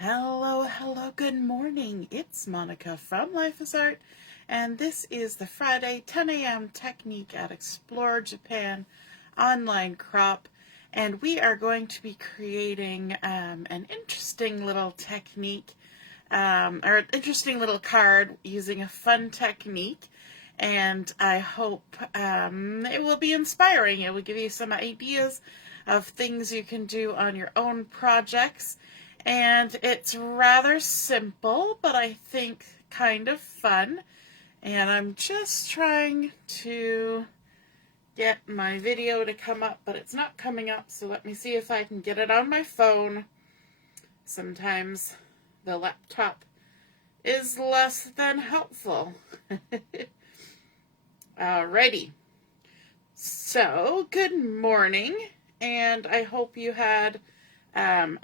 Hello, hello, good morning. It's Monica from Life is Art, and this is the Friday 10 a.m. technique at Explore Japan online crop, and we are going to be creating an interesting little technique, or an interesting little card using a fun technique, and I hope it will be inspiring. It will give you some ideas of things you can do on your own projects. And it's rather simple, but I think kind of fun. And I'm just trying to get my video to come up, but it's not coming up, so let me see if I can get it on my phone. Sometimes the laptop is less than helpful. Alrighty. So, good morning, and I hope you had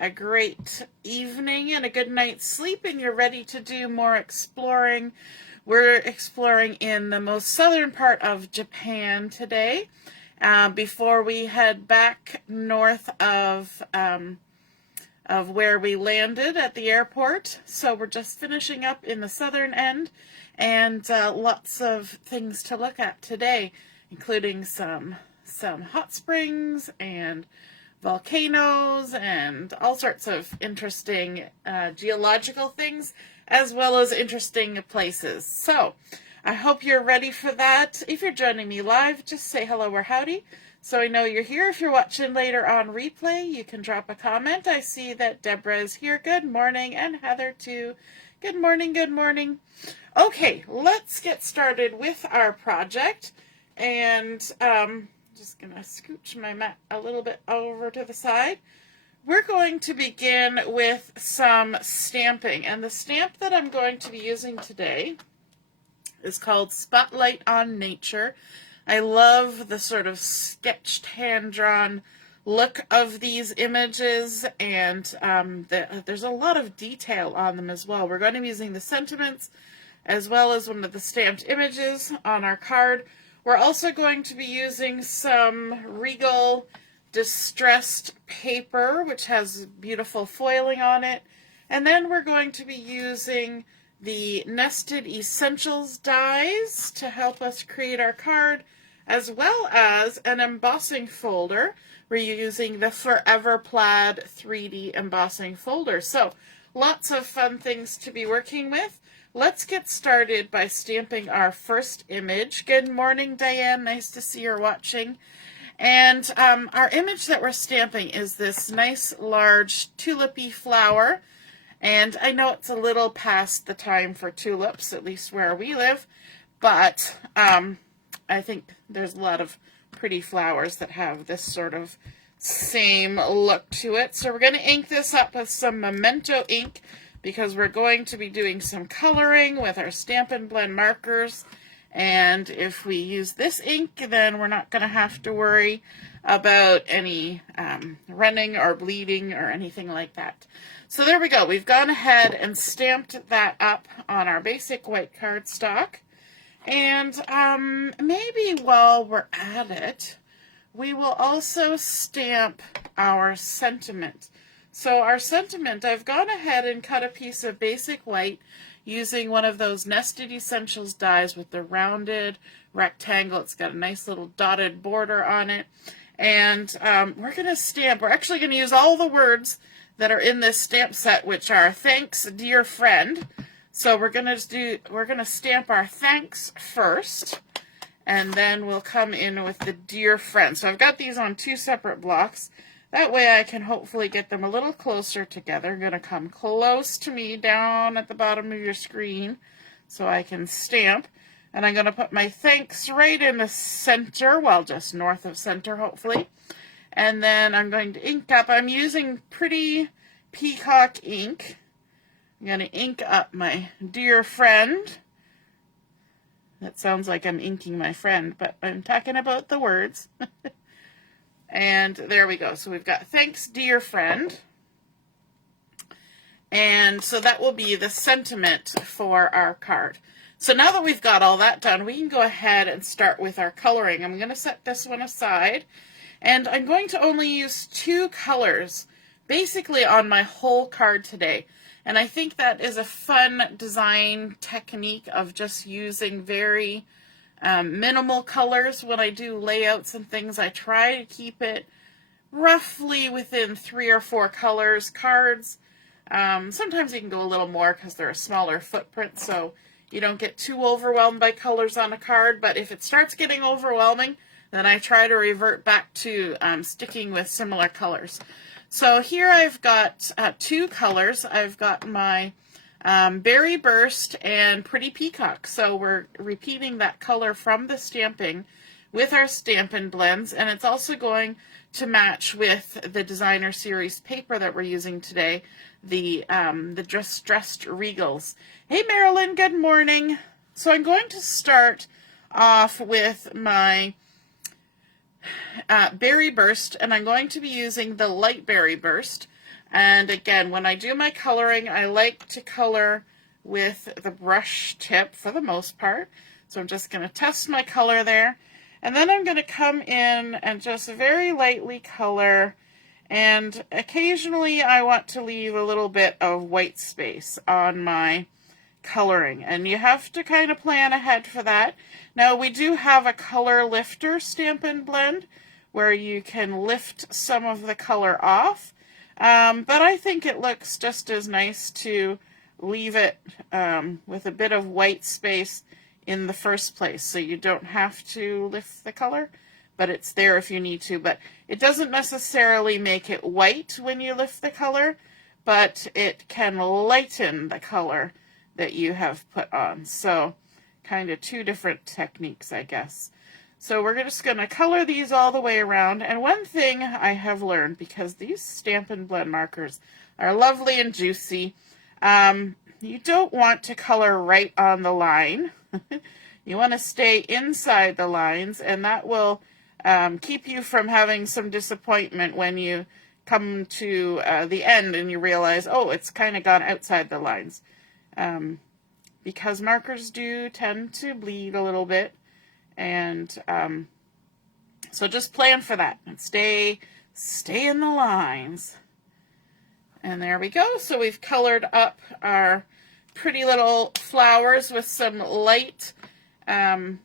a great evening and a good night's sleep, and you're ready to do more exploring. We're exploring in the most southern part of Japan today, before we head back north of where we landed at the airport. So we're just finishing up in the southern end, and lots of things to look at today, including some hot springs and volcanoes and all sorts of interesting geological things, as well as interesting places. So I hope you're ready for that. If you're joining me live, just say hello or howdy so I know you're here. If you're watching later on replay, you can drop a comment. I see that Deborah is here. Good morning. And Heather too. Good morning, good morning. Okay, let's get started with our project. And just going to scooch my mat a little bit over to the side. We're going to begin with some stamping, and the stamp that I'm going to be using today is called Spotlight on Nature. I love the sort of sketched, hand-drawn look of these images, and there's a lot of detail on them as well. We're going to be using the sentiments as well as one of the stamped images on our card. We're also going to be using some Regal distressed paper, which has beautiful foiling on it. And then we're going to be using the Nested Essentials dies to help us create our card, as well as an embossing folder. We're using the Forever Plaid 3D embossing folder. So lots of fun things to be working with. Let's get started by stamping our first image. Good morning, Diane. Nice to see you're watching. And our image that we're stamping is this nice, large, tulipy flower. And I know it's a little past the time for tulips, at least where we live, but I think there's a lot of pretty flowers that have this sort of same look to it. So we're going to ink this up with some Memento ink, because we're going to be doing some coloring with our Stampin' Blend markers. And if we use this ink, then we're not going to have to worry about any running or bleeding or anything like that. So there we go. We've gone ahead and stamped that up on our basic white cardstock. And maybe while we're at it, we will also stamp our sentiment. So our sentiment, I've gone ahead and cut a piece of basic white using one of those Nested Essentials dies with the rounded rectangle. It's got a nice little dotted border on it. And we're going to stamp, we're actually going to use all the words that are in this stamp set, which are thanks, dear friend. So we're going to stamp our thanks first, and then we'll come in with the dear friend. So I've got these on two separate blocks. That way I can hopefully get them a little closer together. I'm going to come close to me down at the bottom of your screen so I can stamp. And I'm going to put my thanks right in the center, well, just north of center, hopefully. And then I'm going to ink up. I'm using pretty Peacock ink. I'm going to ink up my dear friend. That sounds like I'm inking my friend, but I'm talking about the words. And there we go. So we've got thanks, dear friend. And so that will be the sentiment for our card. So now that we've got all that done, we can go ahead and start with our coloring. I'm going to set this one aside. And I'm going to only use two colors basically on my whole card today. And I think that is a fun design technique of just using very minimal colors. When I do layouts and things, I try to keep it roughly within 3 or 4 colors. Cards, sometimes you can go a little more because they're a smaller footprint, so you don't get too overwhelmed by colors on a card. But if it starts getting overwhelming, then I try to revert back to sticking with similar colors. So here I've got 2 colors. I've got my Berry Burst and Pretty Peacock. So we're repeating that color from the stamping with our Stampin' blends, and it's also going to match with the Designer Series paper that we're using today, the Distressed Regals. Hey Marilyn, good morning. So I'm going to start off with my Berry Burst, and I'm going to be using the light Berry Burst. And again, when I do my coloring, I like to color with the brush tip for the most part. So I'm just going to test my color there. And then I'm going to come in and just very lightly color. And occasionally I want to leave a little bit of white space on my coloring. And you have to kind of plan ahead for that. Now we do have a color lifter Stampin' blend where you can lift some of the color off. But I think it looks just as nice to leave it with a bit of white space in the first place, so you don't have to lift the color, but it's there if you need to. But it doesn't necessarily make it white when you lift the color, but it can lighten the color that you have put on. So kind of 2 different techniques, I guess. So we're just going to color these all the way around. And one thing I have learned, because these Stampin' blend markers are lovely and juicy, you don't want to color right on the line. You want to stay inside the lines, and that will keep you from having some disappointment when you come to the end and you realize, oh, it's kind of gone outside the lines. Because markers do tend to bleed a little bit. And so just plan for that and stay in the lines. And there we go. So we've colored up our pretty little flowers with some light of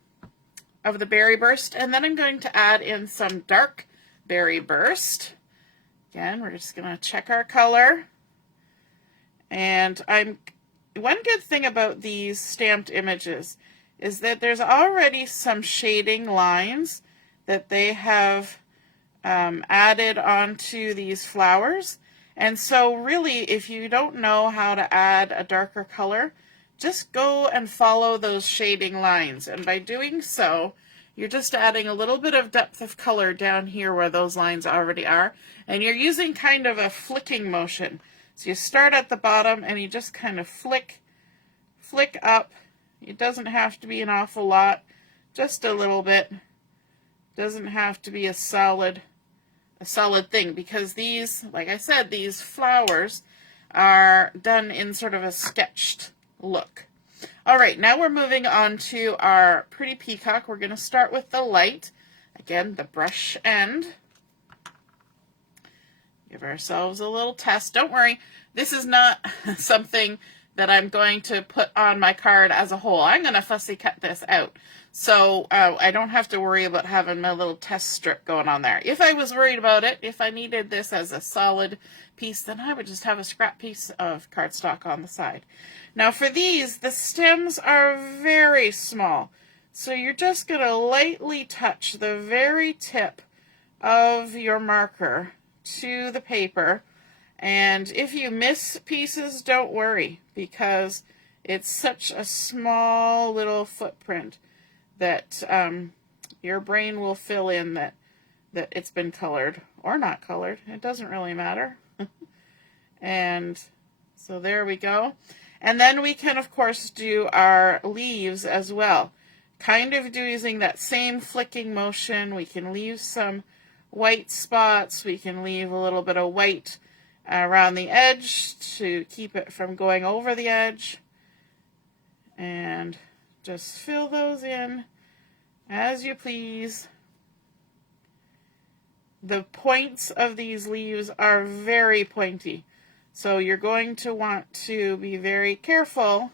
the Berry Burst. And then I'm going to add in some dark Berry Burst. Again, we're just going to check our color. And one good thing about these stamped images is that there's already some shading lines that they have added onto these flowers. And so really, if you don't know how to add a darker color, just go and follow those shading lines. And by doing so, you're just adding a little bit of depth of color down here where those lines already are. And you're using kind of a flicking motion. So you start at the bottom and you just kind of flick up. It doesn't have to be an awful lot, just a little bit. Doesn't have to be a solid thing, because these, like I said, these flowers are done in sort of a sketched look. All right, now we're moving on to our Pretty Peacock. We're going to start with the light. Again, the brush end. Give ourselves a little test. Don't worry, this is not something that I'm going to put on my card as a whole. I'm going to fussy cut this out. So I don't have to worry about having my little test strip going on there. If I was worried about it, if I needed this as a solid piece, then I would just have a scrap piece of cardstock on the side. Now for these, the stems are very small. So you're just going to lightly touch the very tip of your marker to the paper. And if you miss pieces, don't worry, because it's such a small little footprint that your brain will fill in that it's been colored or not colored. It doesn't really matter. And so there we go. And then we can, of course, do our leaves as well. Kind of using that same flicking motion. We can leave some white spots. We can leave a little bit of white around the edge to keep it from going over the edge. And just fill those in as you please. The points of these leaves are very pointy. So you're going to want to be very careful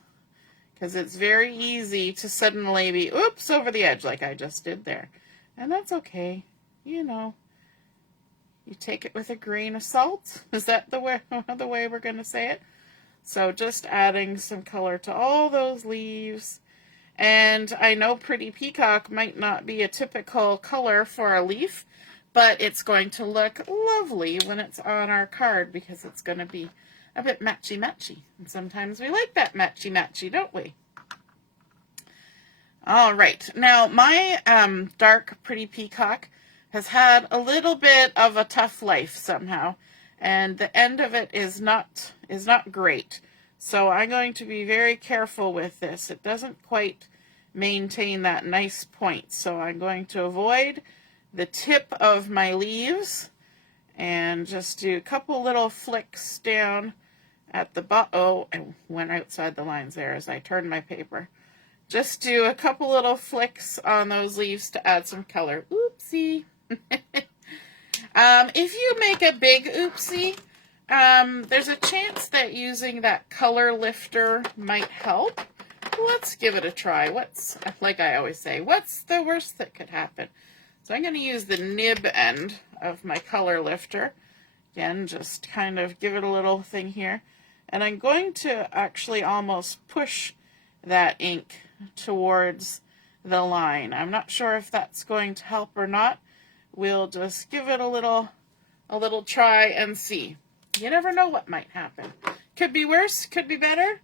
because it's very easy to suddenly be, oops, over the edge like I just did there. And that's okay. You know, you take it with a grain of salt. Is that the way we're going to say it? So just adding some color to all those leaves. And I know Pretty Peacock might not be a typical color for a leaf, but it's going to look lovely when it's on our card because it's going to be a bit matchy-matchy. And sometimes we like that matchy-matchy, don't we? All right. Now, my dark Pretty Peacock has had a little bit of a tough life somehow, and the end of it is not great. So I'm going to be very careful with this. It doesn't quite maintain that nice point. So I'm going to avoid the tip of my leaves and just do a couple little flicks down at the bottom. Oh, I went outside the lines there as I turned my paper. Just do a couple little flicks on those leaves to add some color. Oopsie. If you make a big oopsie, there's a chance that using that color lifter might help. Let's give it a try. Like I always say, what's the worst that could happen? So I'm going to use the nib end of my color lifter. Again, just kind of give it a little thing here. And I'm going to actually almost push that ink towards the line. I'm not sure if that's going to help or not. We'll just give it a little try and see. You never know what might happen. Could be worse, could be better,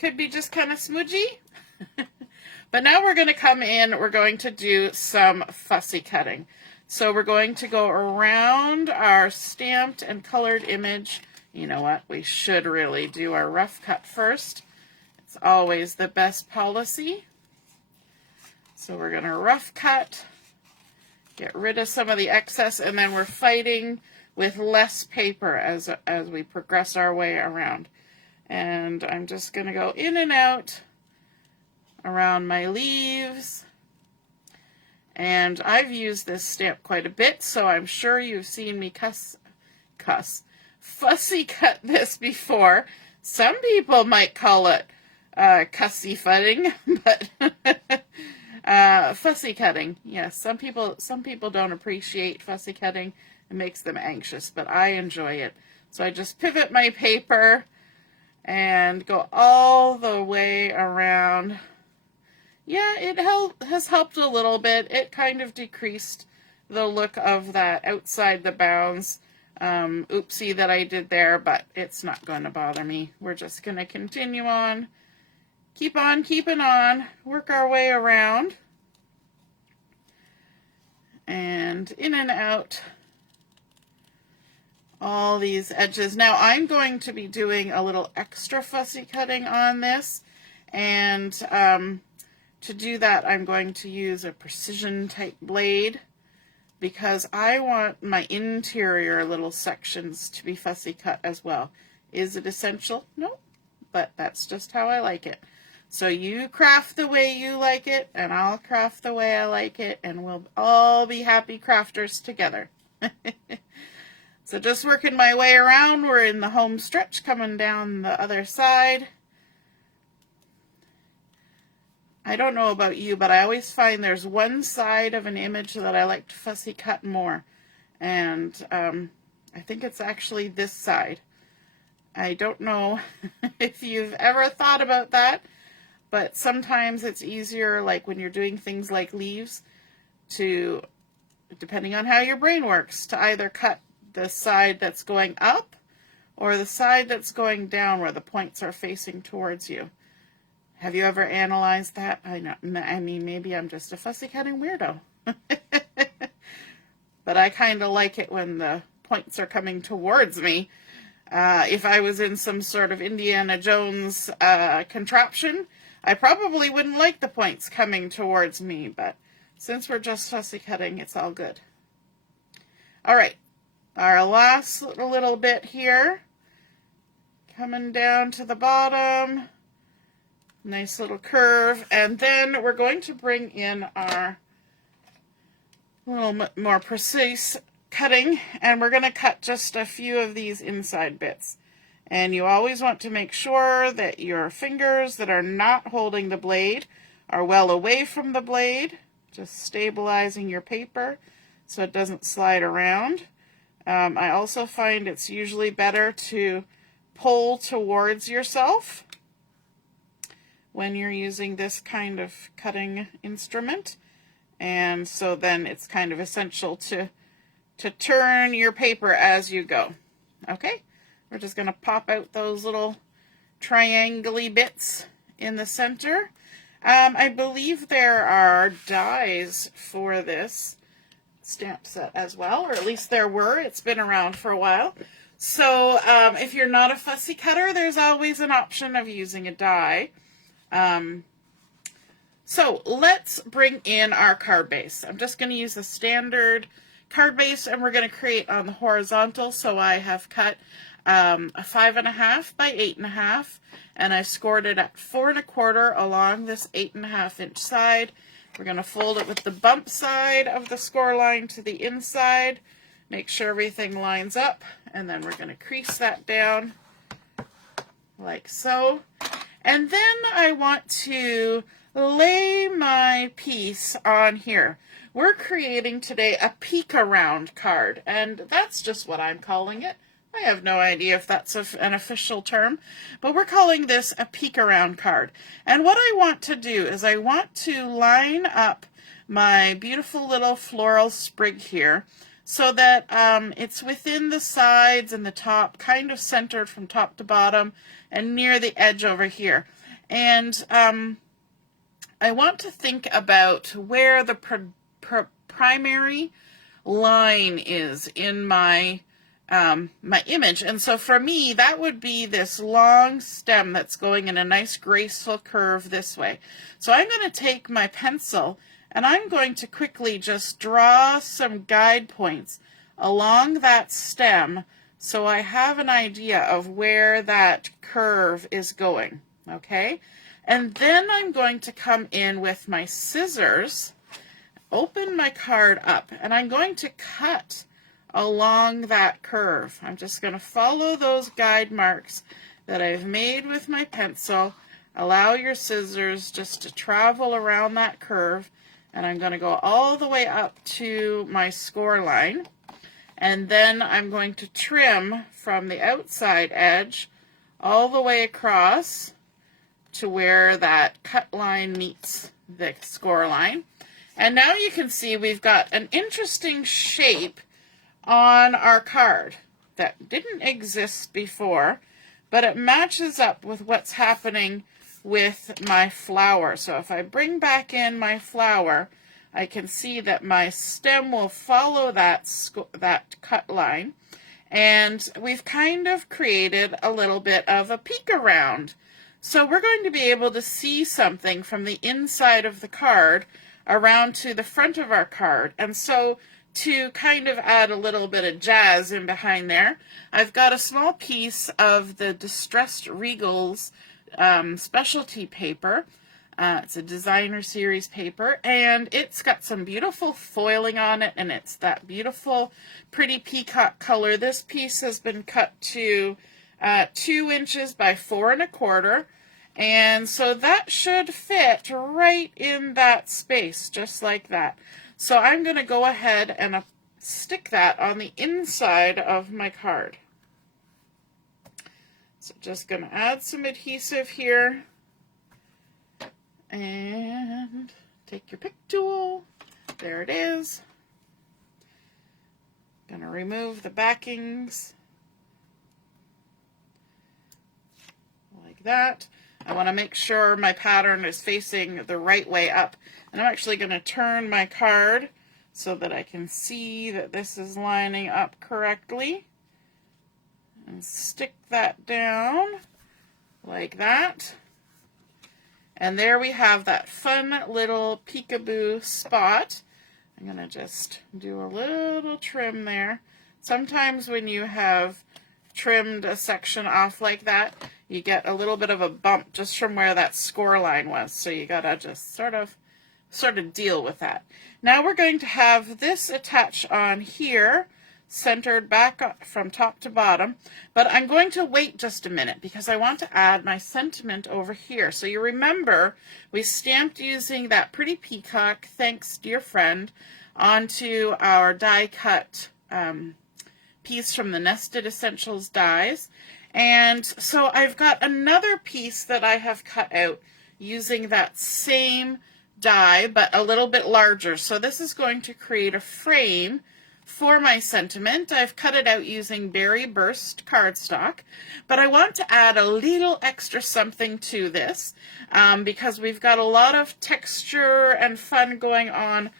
could be just kind of smudgy. But now we're going to come in, we're going to do some fussy cutting. So we're going to go around our stamped and colored image. You know what, we should really do our rough cut first. It's always the best policy. So we're going to rough cut, get rid of some of the excess, and then we're fighting with less paper as we progress our way around. And I'm just going to go in and out around my leaves. And I've used this stamp quite a bit, so I'm sure you've seen me fussy cut this before. Some people might call it cussy futting, but fussy cutting. Yes, some people don't appreciate fussy cutting. It makes them anxious, but I enjoy it. So I just pivot my paper and go all the way around. Yeah, it has helped a little bit. It kind of decreased the look of that outside the bounds oopsie that I did there, but it's not going to bother me. We're just going to continue on. Keep on keeping on. Work our way around. And in and out all these edges. Now I'm going to be doing a little extra fussy cutting on this, and to do that I'm going to use a precision type blade because I want my interior little sections to be fussy cut as well. Is it essential? No, but that's just how I like it. So you craft the way you like it, and I'll craft the way I like it, and we'll all be happy crafters together. So just working my way around. We're in the home stretch coming down the other side. I don't know about you, but I always find there's one side of an image that I like to fussy cut more. And I think it's actually this side. I don't know if you've ever thought about that, but sometimes it's easier, like when you're doing things like leaves, to, depending on how your brain works, to either cut the side that's going up or the side that's going down where the points are facing towards you. Have you ever analyzed that? I mean, maybe I'm just a fussy cutting weirdo. But I kind of like it when the points are coming towards me. If I was in some sort of Indiana Jones contraption, I probably wouldn't like the points coming towards me, but since we're just fussy cutting, it's all good. All right, our last little bit here, coming down to the bottom, nice little curve, and then we're going to bring in our little more precise cutting, and we're going to cut just a few of these inside bits. And you always want to make sure that your fingers that are not holding the blade are well away from the blade, just stabilizing your paper so it doesn't slide around. I also find it's usually better to pull towards yourself when you're using this kind of cutting instrument. And so then it's kind of essential to turn your paper as you go. Okay, we're just going to pop out those little triangle-y bits in the center. I believe there are dies for this stamp set as well, or at least there were. It's been around for a while. So if you're not a fussy cutter, there's always an option of using a die. So let's bring in our card base. I'm just going to use the standard card base, and we're going to create on the horizontal. So I have cut a 5.5 by 8.5, and I scored it at 4 1/4 along this 8.5 inch side. We're going to fold it with the bump side of the score line to the inside. Make sure everything lines up, and then we're going to crease that down like so. And then I want to lay my piece on here. We're creating today a peek around card, and that's just what I'm calling it. I have no idea if that's an official term, but we're calling this a peek around card. And what I want to do is I want to line up my beautiful little floral sprig here so that it's within the sides and the top, kind of centered from top to bottom and near the edge over here. And I want to think about where the primary line is in my my image. And so for me, that would be this long stem that's going in a nice graceful curve this way. So I'm going to take my pencil and I'm going to quickly just draw some guide points along that stem so I have an idea of where that curve is going. Okay? And then I'm going to come in with my scissors, open my card up, and I'm going to cut along that curve. I'm just going to follow those guide marks that I've made with my pencil. Allow your scissors just to travel around that curve, and I'm going to go all the way up to my score line. And then I'm going to trim from the outside edge all the way across to where that cut line meets the score line. And now you can see we've got an interesting shape on our card that didn't exist before, but it matches up with what's happening with my flower. So if I bring back in my flower, I can see that my stem will follow that cut line, and we've kind of created a little bit of a peek around. So we're going to be able to see something from the inside of the card around to the front of our card. And so to kind of add a little bit of jazz in behind there, I've got a small piece of the Distressed Regal's specialty paper. It's a designer series paper, and it's got some beautiful foiling on it, and it's that beautiful, pretty peacock color. This piece has been cut to 2 inches by 4 1/4, and so that should fit right in that space, just like that. So I'm going to go ahead and stick that on the inside of my card. So just going to add some adhesive here. And take your pick tool. There it is. Going to remove the backings. Like that. I want to make sure my pattern is facing the right way up. And I'm actually going to turn my card so that I can see that this is lining up correctly. And stick that down like that. And there we have that fun little peekaboo spot. I'm going to just do a little trim there. Sometimes when you have trimmed a section off like that, you get a little bit of a bump just from where that score line was. So you got to just sort of deal with that. Now we're going to have this attach on here centered back from top to bottom, but I'm going to wait just a minute because I want to add my sentiment over here. So you remember we stamped using that pretty peacock, thanks dear friend, onto our die cut piece from the Nested Essentials dies. And so I've got another piece that I have cut out using that same die, but a little bit larger. So this is going to create a frame for my sentiment. I've cut it out using Berry Burst cardstock, but I want to add a little extra something to this because we've got a lot of texture and fun going on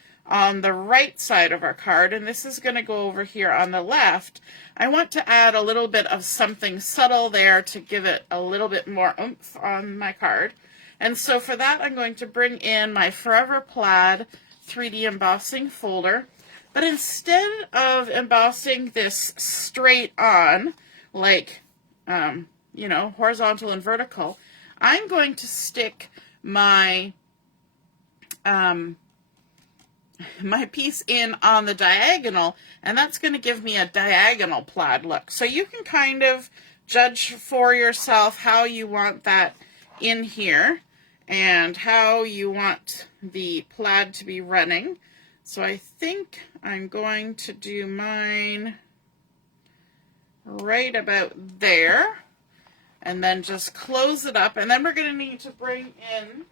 the right side of our card, and this is going to go over here on the left. I want to add a little bit of something subtle there to give it a little bit more oomph on my card. And so for that, I'm going to bring in my Forever Plaid 3D embossing folder. But instead of embossing this straight on, like, you know, horizontal and vertical, I'm going to stick my my piece in on the diagonal, and that's going to give me a diagonal plaid look. So you can kind of judge for yourself how you want that in here and how you want the plaid to be running. So I think I'm going to do mine right about there and then just close it up. And then we're going to need to bring in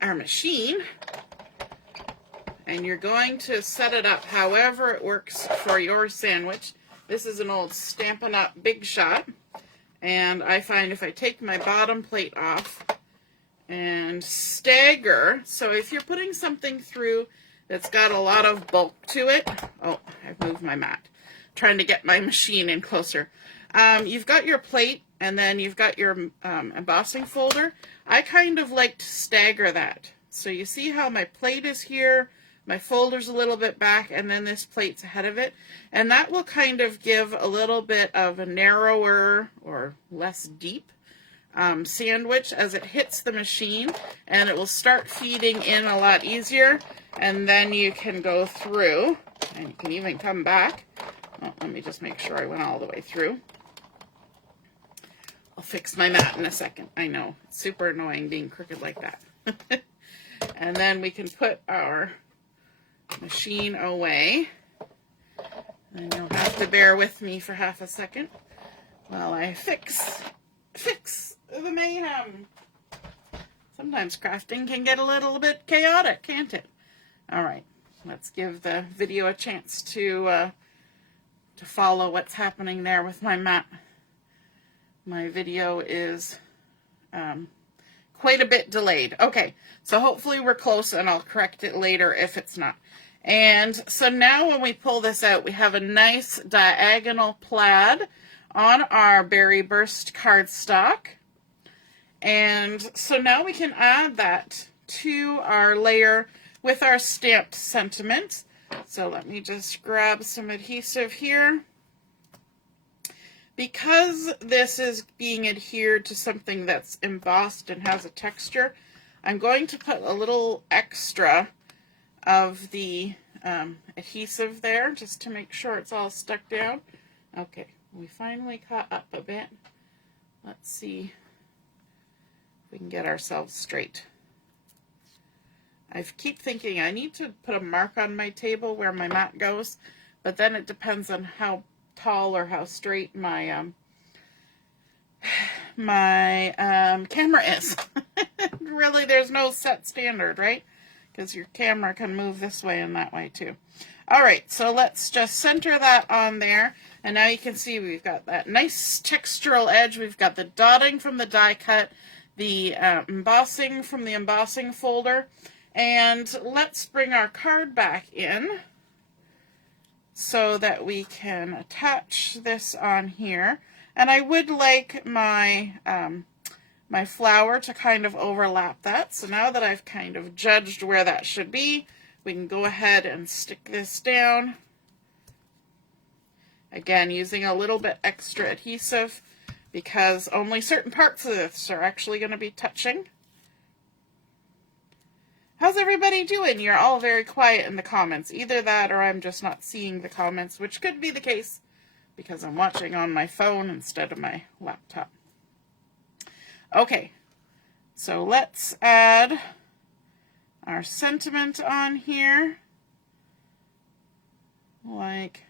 our machine, and you're going to set it up however it works for your sandwich. This is an old Stampin' Up! Big Shot, and I find if I take my bottom plate off and stagger, so if you're putting something through that's got a lot of bulk to it, oh, I've moved my mat, trying to get my machine in closer. You've got your plate, and then you've got your embossing folder. I kind of like to stagger that. So you see how my plate is here, my folder's a little bit back, and then this plate's ahead of it. And that will kind of give a little bit of a narrower or less deep sandwich as it hits the machine, and it will start feeding in a lot easier. And then you can go through, and you can even come back. Oh, let me just make sure I went all the way through. I'll fix my mat in a second. I know, it's super annoying being crooked like that. And then we can put our machine away. And you'll have to bear with me for half a second while I fix the mayhem. Sometimes crafting can get a little bit chaotic, can't it? All right, let's give the video a chance to follow what's happening there with my mat. My video is quite a bit delayed. Okay, so hopefully we're close, and I'll correct it later if it's not. And so now when we pull this out, we have a nice diagonal plaid on our Berry Burst cardstock. And so now we can add that to our layer with our stamped sentiment. So let me just grab some adhesive here. Because this is being adhered to something that's embossed and has a texture, I'm going to put a little extra of the adhesive there just to make sure it's all stuck down. Okay, we finally caught up a bit. Let's see if we can get ourselves straight. I keep thinking I need to put a mark on my table where my mat goes, but then it depends on how tall or how straight my camera is. Really, there's no set standard, right? Because your camera can move this way and that way too. All right, so let's just center that on there, and now you can see we've got that nice textural edge. We've got the dotting from the die cut, the embossing from the embossing folder, and let's bring our card back in so that we can attach this on here. And I would like my my flower to kind of overlap that. So now that I've kind of judged where that should be, we can go ahead and stick this down. Again, using a little bit extra adhesive because only certain parts of this are actually going to be touching. How's everybody doing? You're all very quiet in the comments. Either that or I'm just not seeing the comments, which could be the case because I'm watching on my phone instead of my laptop. Okay, so let's add our sentiment on here, like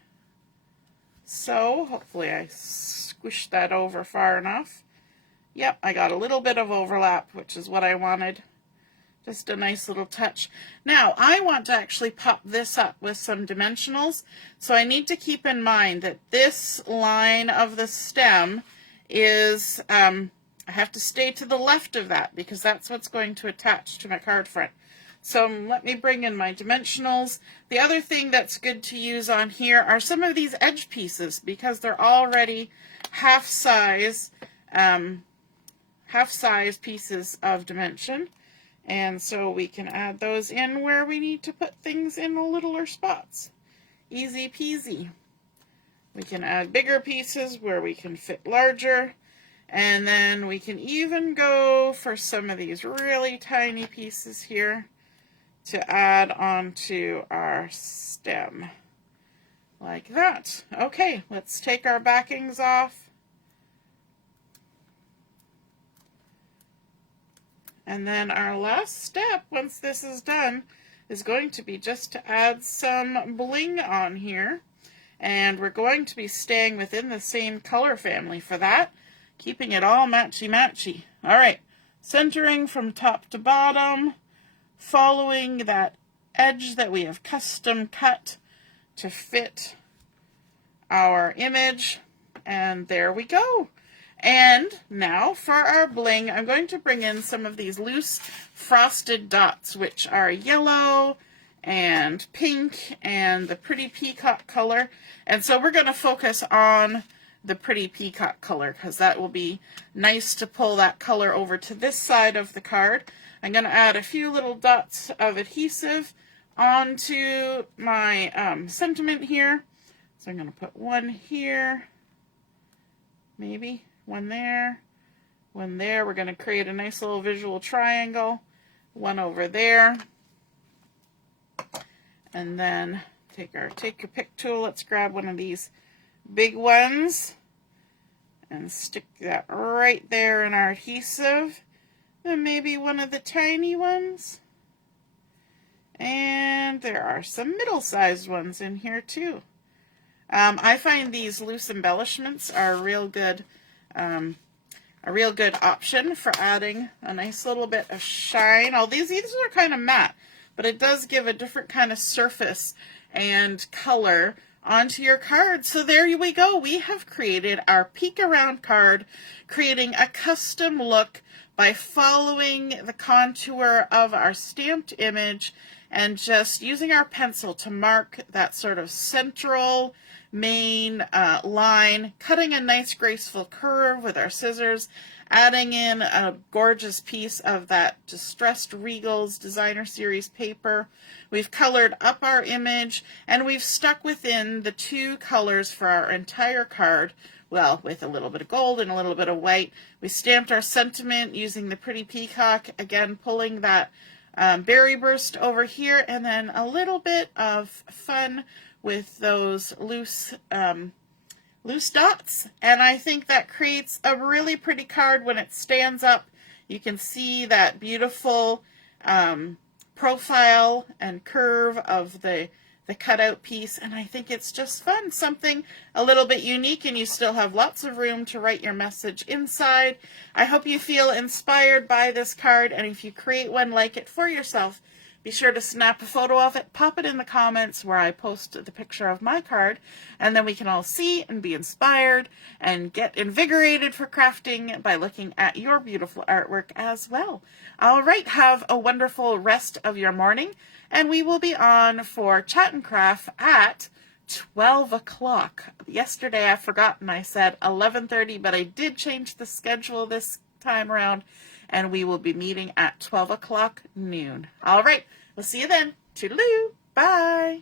so. Hopefully I squished that over far enough. Yep, I got a little bit of overlap, which is what I wanted. Just a nice little touch. Now, I want to actually pop this up with some dimensionals, so I need to keep in mind that this line of the stem is, I have to stay to the left of that because that's what's going to attach to my card front. So let me bring in my dimensionals. The other thing that's good to use on here are some of these edge pieces because they're already half size pieces of dimension. And so we can add those in where we need to put things in littler spots. Easy peasy. We can add bigger pieces where we can fit larger. And then we can even go for some of these really tiny pieces here to add onto our stem. Like that. Okay, let's take our backings off. And then our last step, once this is done, is going to be just to add some bling on here. And we're going to be staying within the same color family for that, keeping it all matchy-matchy. All right, centering from top to bottom, following that edge that we have custom cut to fit our image. And there we go. And now for our bling, I'm going to bring in some of these loose frosted dots, which are yellow and pink and the pretty peacock color. And so we're going to focus on the pretty peacock color because that will be nice to pull that color over to this side of the card. I'm going to add a few little dots of adhesive onto my sentiment here. So I'm going to put one here, maybe. One there, one there. We're going to create a nice little visual triangle. One over there. And then take your pick tool. Let's grab one of these big ones and stick that right there in our adhesive. Then maybe one of the tiny ones. And there are some middle-sized ones in here too. I find these loose embellishments are a real good option for adding a nice little bit of shine. Oh, these are kind of matte, but it does give a different kind of surface and color onto your card. So there we go. We have created our peek around card, creating a custom look by following the contour of our stamped image and just using our pencil to mark that sort of central main line, cutting a nice graceful curve with our scissors, adding in a gorgeous piece of that distressed Regal's Designer Series paper. We've colored up our image and we've stuck within the two colors for our entire card, well, with a little bit of gold and a little bit of white. We stamped our sentiment using the pretty peacock, again pulling that berry burst over here, and then a little bit of fun with those loose dots. And I think that creates a really pretty card when it stands up. You can see that beautiful profile and curve of the cutout piece, and I think it's just fun, something a little bit unique, and you still have lots of room to write your message inside. I hope you feel inspired by this card, and if you create one like it for yourself, be sure to snap a photo of it, pop it in the comments where I post the picture of my card, and then we can all see and be inspired and get invigorated for crafting by looking at your beautiful artwork as well. All right, have a wonderful rest of your morning, and we will be on for Chat and Craft at 12 o'clock. Yesterday I forgot and I said 11:30, but I did change the schedule this time around, and we will be meeting at 12 o'clock noon. All right, we'll see you then. Toodaloo. Bye.